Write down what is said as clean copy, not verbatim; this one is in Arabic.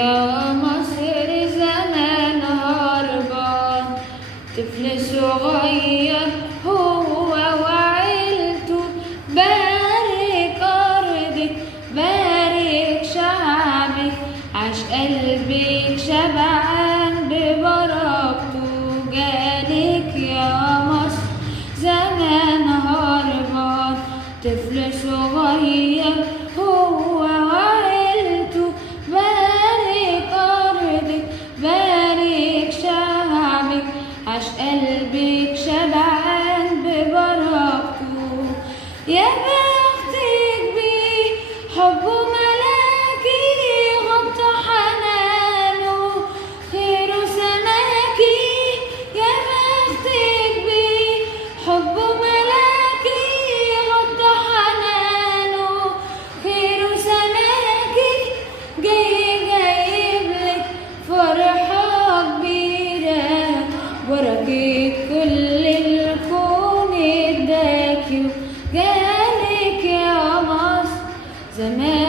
يا مصر زمان هربان، طفل صغير هو وعيلته. بارك أرضك بارك شعبك، عاش قلبك شبعان ببركته. جالك يا مصر زمان هربان، طفل صغير هو وعيلته. بارك شعبك، عاش قلبك شبعان ببركته. يا بختك بيه حبه ملاكي، غطى حنانه خيره سماكي. يا بختك بيه حبه ملاكي، غطى حنانه خيره سماكي. جايبلك فرحة كبيرة، بركة كل الكون اداكي. جالك يا مصر زمان